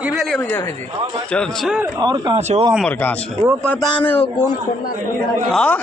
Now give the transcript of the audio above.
की भेलिए भैया भाईजी चल छे और कहाँ छे वो हमर कहाँ छे वो पता नहीं वो कौन खोलना हाँ